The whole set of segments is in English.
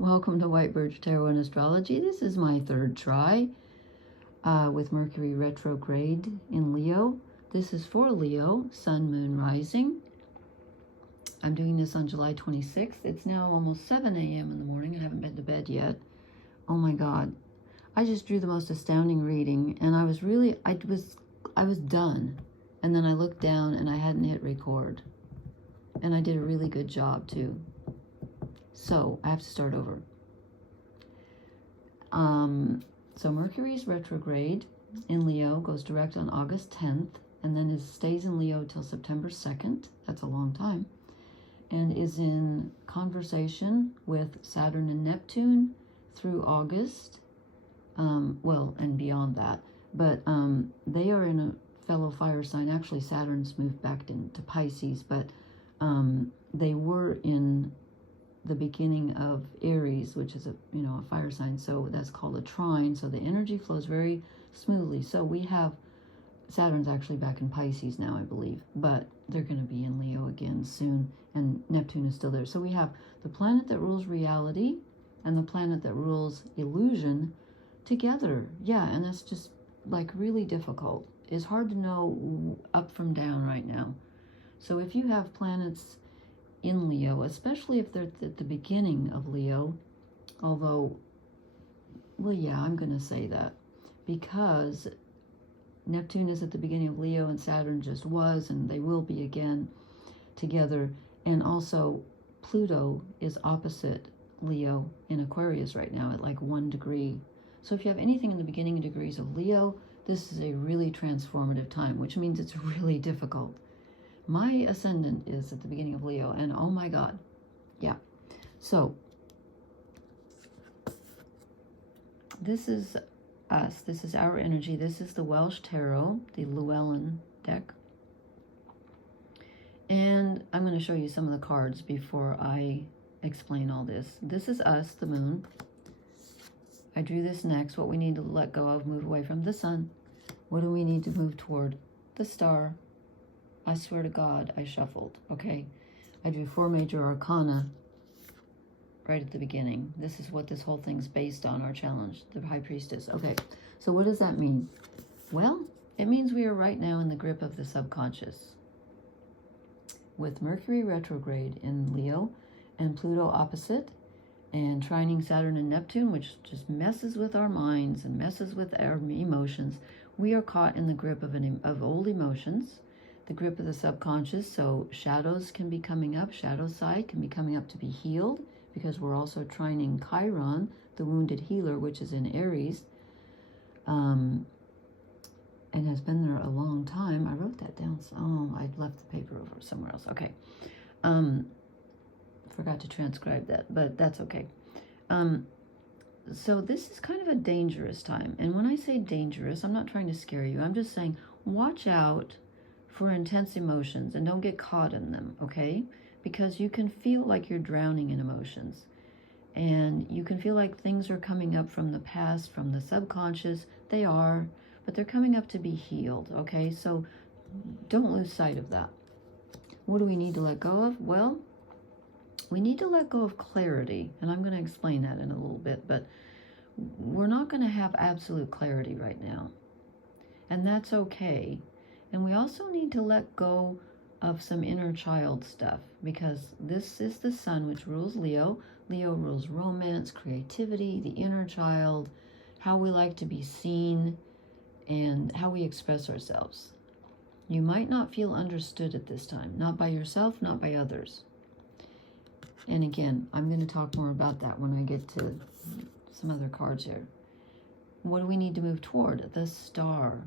Welcome to White Birch Tarot and Astrology. This is my third try with Mercury retrograde in Leo. This is for Leo, Sun, Moon, Rising. I'm doing this on July 26th. It's now almost 7 a.m. in the morning. I haven't been to bed yet. Oh my God. I just drew the most astounding reading, and I was done. And then I looked down and I hadn't hit record. And I did a really good job too. So I have to start over. So Mercury's retrograde in Leo goes direct on August 10th, and then it stays in Leo till September 2nd. That's a long time. And is in conversation with Saturn and Neptune through August. Well, and beyond that. But they are in a fellow fire sign. Actually, Saturn's moved back into Pisces, but they were in the beginning of Aries, which is a fire sign, so that's called a trine. So the energy flows very smoothly. So we have Saturn's actually back in Pisces now, I believe, but they're going to be in Leo again soon, and Neptune is still there. So we have the planet that rules reality and the planet that rules illusion together. Yeah, and that's just like really difficult. It's hard to know up from down right now. So if you have planets in Leo, especially if they're at the beginning of Leo, although, well, yeah, I'm going to say that because Neptune is at the beginning of Leo and Saturn just was, and they will be again together. And also Pluto is opposite Leo in Aquarius right now at like 1 degree. So if you have anything in the beginning degrees of Leo, this is a really transformative time, which means it's really difficult. My ascendant is at the beginning of Leo, and oh my God. Yeah. So this is us. This is our energy. This is the Welsh Tarot, the Llewellyn deck. And I'm going to show you some of the cards before I explain all this. This is us, the moon. I drew this next. What we need to let go of, move away from the sun. What do we need to move toward? The star. I swear to God, I shuffled, okay? I drew 4 major arcana right at the beginning. This is what this whole thing's based on, our challenge, the High Priestess. Okay, so what does that mean? Well, it means we are right now in the grip of the subconscious. With Mercury retrograde in Leo and Pluto opposite and trining Saturn and Neptune, which just messes with our minds and messes with our emotions, we are caught in the grip of old emotions, the grip of the subconscious. So shadows can be coming up, shadow side can be coming up to be healed, because we're also trining Chiron, the wounded healer, which is in Aries, and has been there a long time. I wrote that down. Oh, I left the paper over somewhere else. Okay. Forgot to transcribe that, but that's okay. So this is kind of a dangerous time. And when I say dangerous, I'm not trying to scare you. I'm just saying watch out for intense emotions and don't get caught in them, okay? Because you can feel like you're drowning in emotions. And you can feel like things are coming up from the past, from the subconscious. They are, but they're coming up to be healed, okay? So don't lose sight of that. What do we need to let go of? Well, we need to let go of clarity. And I'm going to explain that in a little bit, but we're not going to have absolute clarity right now. And that's okay. And we also need to let go of some inner child stuff, because this is the sun, which rules Leo. Leo rules romance, creativity, the inner child, how we like to be seen, and how we express ourselves. You might not feel understood at this time, not by yourself, not by others. And again, I'm going to talk more about that when I get to some other cards here. What do we need to move toward? The star.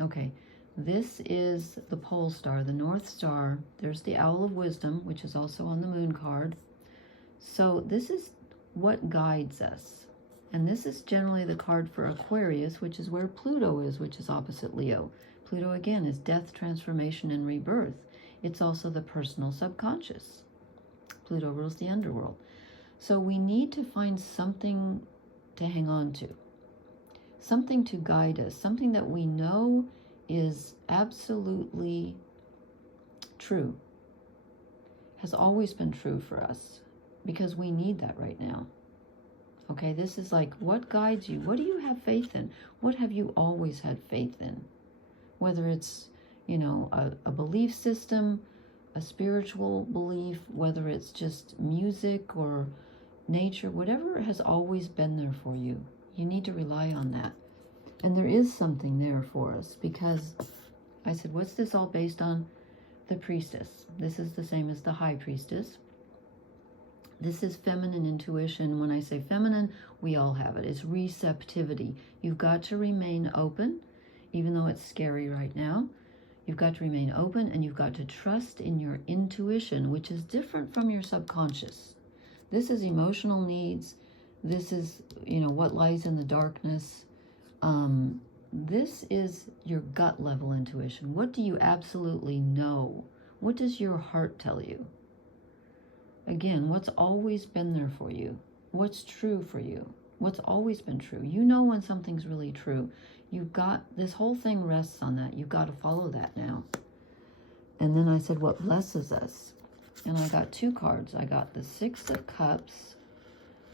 Okay. This is the pole star, the North Star. There's the Owl of Wisdom, which is also on the moon card. So this is what guides us. And this is generally the card for Aquarius, which is where Pluto is, which is opposite Leo. Pluto, again, is death, transformation, and rebirth. It's also the personal subconscious. Pluto rules the underworld. So we need to find something to hang on to, something to guide us, something that we know is absolutely true, has always been true for us, because we need that right now. Okay, this is like, what guides you? What do you have faith in? What have you always had faith in? Whether it's, you know, a belief system, a spiritual belief, whether it's just music or nature, whatever has always been there for you. You need to rely on that. And there is something there for us, because I said, what's this all based on? The priestess. This is the same as the high priestess. This is feminine intuition. When I say feminine, we all have it. It's receptivity. You've got to remain open, even though it's scary right now. You've got to remain open, and you've got to trust in your intuition, which is different from your subconscious. This is emotional needs. This is, you know, what lies in the darkness. This is your gut level intuition. What do you absolutely know? What does your heart tell you? Again, what's always been there for you? What's true for you? What's always been true? You know when something's really true. You've got, this whole thing rests on that. You've got to follow that now. And then I said, what blesses us? And I got two cards. I got the Six of Cups,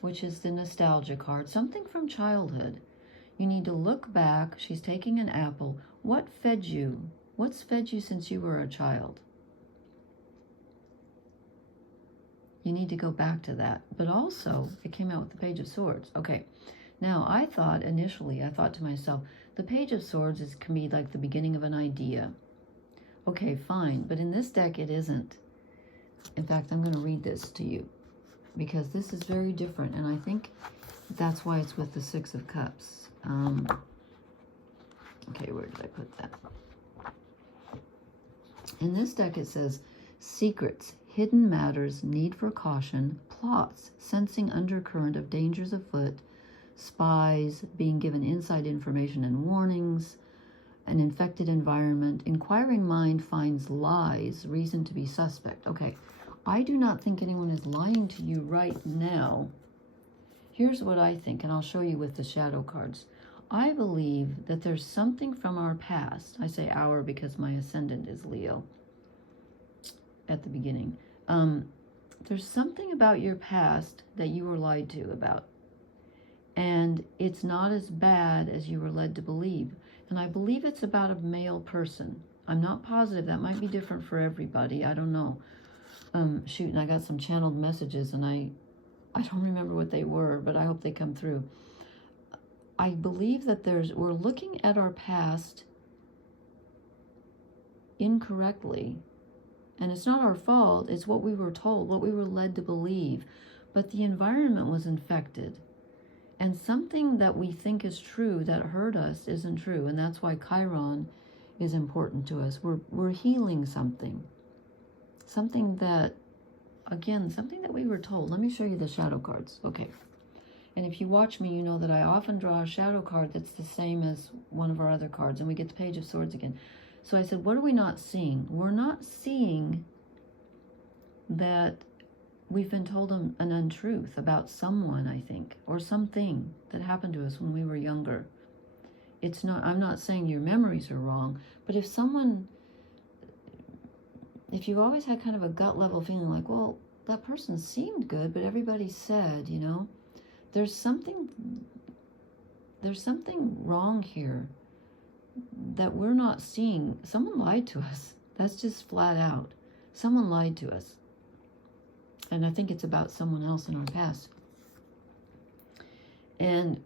which is the nostalgia card, something from childhood. You need to look back. She's taking an apple. What fed you? What's fed you since you were a child? You need to go back to that. But also, it came out with the Page of Swords. Okay, now I thought initially, I thought to myself, the Page of Swords can be like the beginning of an idea. Okay, fine, but in this deck it isn't. In fact, I'm going to read this to you, because this is very different, and I think that's why it's with the Six of Cups. Okay, where did I put that? In this deck it says, secrets, hidden matters, need for caution, plots, sensing undercurrent of dangers afoot, spies, being given inside information and warnings, an infected environment, inquiring mind finds lies, reason to be suspect. Okay, I do not think anyone is lying to you right now. Here's what I think, and I'll show you with the shadow cards. I believe that there's something from our past. I say our because my ascendant is Leo at the beginning. There's something about your past that you were lied to about. And it's not as bad as you were led to believe. And I believe it's about a male person. I'm not positive. That might be different for everybody. I don't know. Shoot, and I got some channeled messages, and I don't remember what they were, but I hope they come through. I believe that we're looking at our past incorrectly. And it's not our fault. It's what we were told, what we were led to believe. But the environment was infected. And something that we think is true that hurt us isn't true. And that's why Chiron is important to us. We're healing something. Something that, again, something that we were told. Let me show you the shadow cards. Okay. And if you watch me, you know that I often draw a shadow card that's the same as one of our other cards. And we get the Page of Swords again. So I said, what are we not seeing? We're not seeing that we've been told an untruth about someone, I think, or something that happened to us when we were younger. It's not, I'm not saying your memories are wrong, but if you've always had kind of a gut level feeling like, well, that person seemed good, but everybody said, you know, there's something wrong here that we're not seeing. Someone lied to us. That's just flat out. Someone lied to us. And I think it's about someone else in our past. And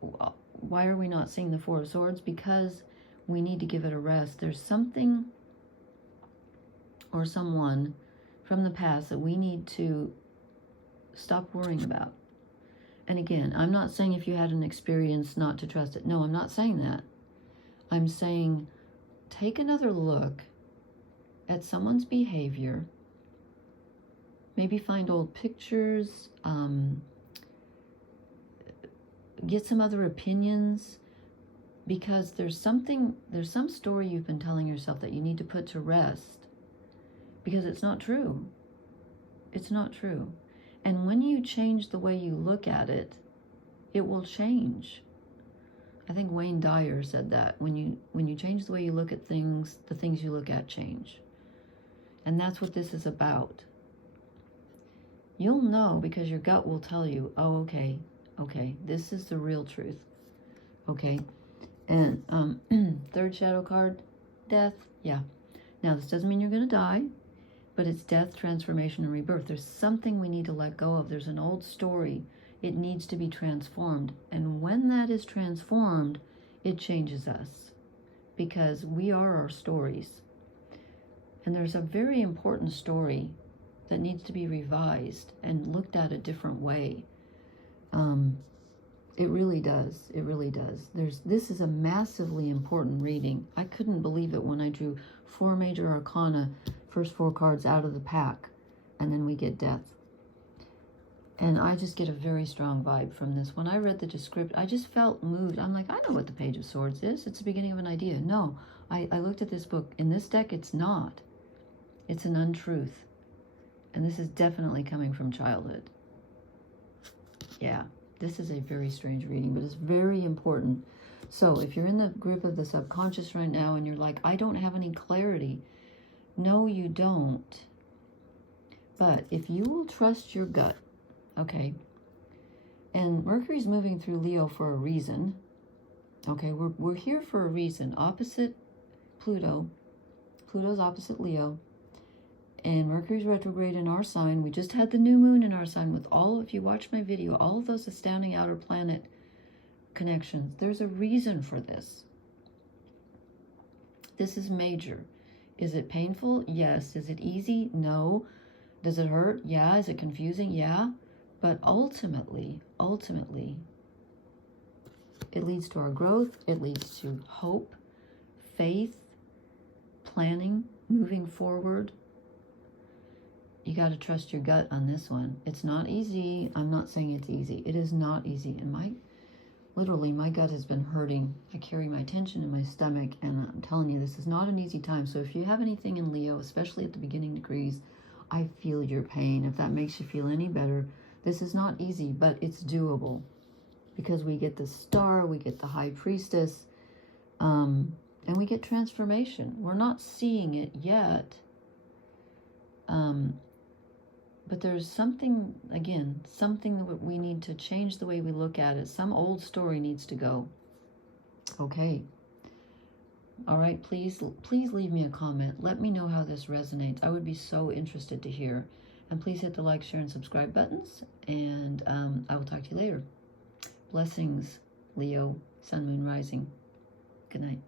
why are we not seeing the Four of Swords? Because we need to give it a rest. There's something or someone from the past that we need to stop worrying about. And again, I'm not saying if you had an experience not to trust it. No, I'm not saying that. I'm saying take another look at someone's behavior. Maybe find old pictures. Get some other opinions. Because there's some story you've been telling yourself that you need to put to rest. Because it's not true. It's not true. And when you change the way you look at it, it will change. I think Wayne Dyer said that. When you change the way you look at things, the things you look at change. And that's what this is about. You'll know because your gut will tell you, oh, okay, this is the real truth. Okay. And third shadow card, death. Yeah. Now, this doesn't mean you're going to die, but it's death, transformation, and rebirth. There's something we need to let go of. There's an old story. It needs to be transformed. And when that is transformed, it changes us because we are our stories. And there's a very important story that needs to be revised and looked at a different way. It really does. It really does. This is a massively important reading. I couldn't believe it when I drew 4 major arcana, first 4 cards out of the pack, and then we get death. And I just get a very strong vibe from this. When I read the description, I just felt moved. I'm like, I know what the Page of Swords is. It's the beginning of an idea. No, I looked at this book. In this deck, it's not. It's an untruth. And this is definitely coming from childhood. Yeah, this is a very strange reading, but it's very important. So if you're in the group of the subconscious right now and you're like, I don't have any clarity. No, you don't. But if you will trust your gut, okay, and Mercury's moving through Leo for a reason. Okay, we're here for a reason. Opposite Pluto. Pluto's opposite Leo. And Mercury's retrograde in our sign. We just had the new moon in our sign with all, if you watch my video, all of those astounding outer planet connections. There's a reason for this. This is major. Is it painful? Yes. Is it easy? No. Does it hurt? Yeah. Is it confusing? Yeah. But ultimately, it leads to our growth. It leads to hope, faith, planning, moving forward. You got to trust your gut on this one. It's not easy. I'm not saying it's easy. It is not easy. And literally, my gut has been hurting. I carry my tension in my stomach, and I'm telling you, this is not an easy time. So if you have anything in Leo, especially at the beginning degrees, I feel your pain. If that makes you feel any better, this is not easy, but it's doable because we get the star, we get the high priestess, and we get transformation. We're not seeing it yet. But there's something, again, something that we need to change the way we look at it. Some old story needs to go. Okay. All right, please leave me a comment. Let me know how this resonates. I would be so interested to hear. And please hit the like, share, and subscribe buttons. And I will talk to you later. Blessings, Leo, Sun, Moon, Rising. Good night.